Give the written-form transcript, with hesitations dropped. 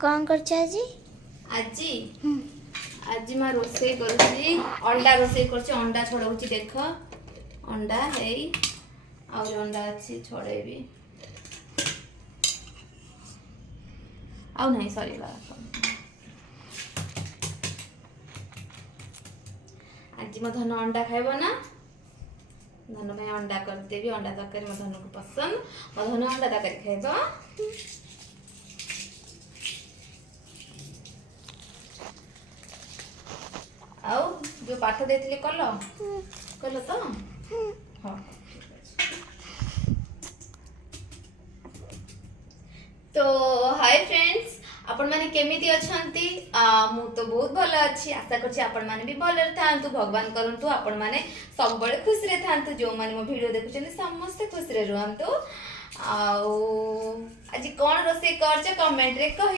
कौन करछ आजी आजी आजी मैं रोसे करूची अंडा रोसे करची अंडा छड़ाउची देख अंडा है और अंडा अच्छी छड़ेबी आउ नहीं सॉरी आज मो धन अंडा खाइब ना धन भाई अंडा करदेवी अंडा तरकारी मो धन को पसंद मो धन अंडा तरकारी खाइब आउ जो पाठ देथिले कल तो हाँ तो हाय फ्रेंड्स आपण माने केमिति अछंती मु तो बहुत भल अछि आशा करछि आपण माने भी भल थांतु भगवान करंतु आपण माने सब बळे खुश रे थांतु जो माने मो वीडियो देखुछन समस्त खुश रे रहंतु आज कोन रोसे करछ कमेंट रे कहि